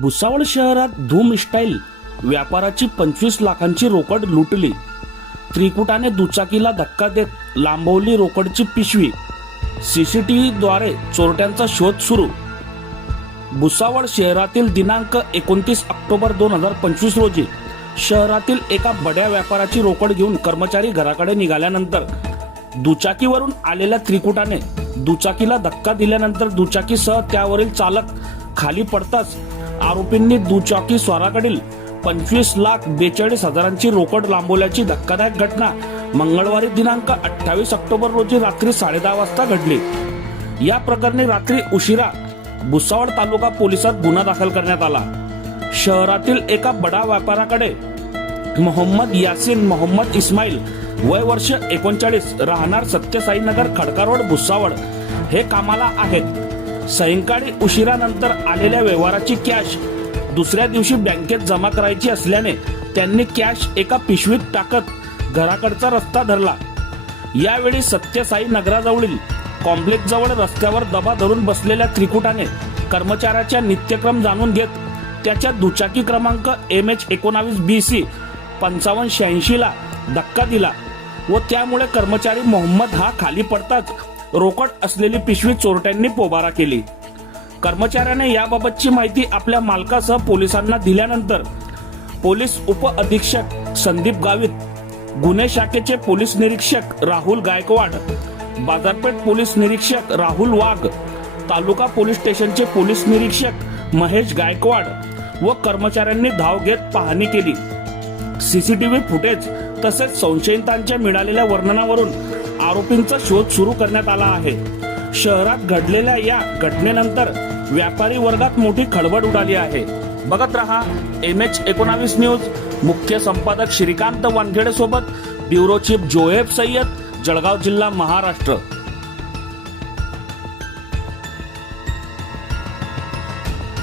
भुसावळ शहरात धूम स्टाईल. व्यापाराची पंचवीस लाखांची रोकड लुटली. त्रिकुटाने दुचाकीला धक्का देत लांबवली रोकडची पिशवी. सीसीटीव्हीद्वारे चोरट्यांचा शोध सुरू. भुसावळ शहरातील दिनांक एकोणतीस ऑक्टोबर दोन हजार पंचवीस रोजी शहरातील एका बड्या व्यापाराची रोकड घेऊन कर्मचारी घराकडे निघाल्यानंतर दुचाकीवरून आलेल्या त्रिकुटाने दुचाकीला धक्का दिल्यानंतर दुचाकीसह त्यावरील चालक खाली पडताच आरोपींनी दुचाकी स्वाराकडील पंचवीस लाख बेचाळीस हजारांची रोकड लांबवल्याची धक्कादायक घटना मंगळवारी दिनांक अठ्ठावीस ऑक्टोबर रोजी रात्री साडेदहा वाजता घडली. या प्रकरणी रात्री उशिरा भुसावळ तालुका पोलिसात गुन्हा दाखल करण्यात आला. शहरातील एका बडा व्यापाराकडे मोहम्मद यासिन मोहम्मद इस्माईल वय वर्ष एकोणचाळीस राहणार सत्यसाईनगर खडका रोड भुसावळ हे कामाला आहेत. सायंकाळी उशिरानंतर आलेल्या व्यवहाराची कॅश दुसऱ्या दिवशी बँकेत जमा करायची असल्याने त्यांनी कॅश एका पिशवीत टाकत घराकडचा रस्ता धरला. यावेळी सत्यसाई नगराजवळील कॉम्प्लेक्सजवळ रस्त्यावर दबा धरून बसलेल्या त्रिकुटाने कर्मचाऱ्याच्या नित्यक्रम जाणून घेत त्याच्या दुचाकी क्रमांक एम एच एकोणावीस बी सी पंचावन्न शहाऐंशीला धक्का दिला व त्यामुळे कर्मचारी मोहम्मद हा खाली पडताच रोकड असलेली पिशवी चोरट्यांनी पोबारा केली. कर्मचाऱ्याने याबाबतची माहिती आपल्या मालकासह पोलिसांना दिल्यानंतर पोलीस उप अधीक्षक संदीप गावित गुन्हे शाखेचे पोलीस निरीक्षक राहुल गायकवाड बाजारपेठ पोलीस निरीक्षक राहुल वाघ तालुका पोलीस स्टेशनचे पोलीस निरीक्षक महेश गायकवाड व कर्मचाऱ्यांनी धाव घेत पाहणी केली. सीसीटीव्ही फुटेज तसेच संशयितांच्या मिळालेल्या वर्णनावरून आरोपींचा शोध सुरू करण्यात आला आहे. शहरात घडलेल्या या घटनेनंतर व्यापारी वर्गात मोठी खळबळ उडाली आहे. बघत रहा एम एच एकोणावीस न्यूज. मुख्य संपादक श्रीकांत वानखेडे सोबत ब्युरो चीफ जोहेब सय्यद जळगाव जिल्हा महाराष्ट्र.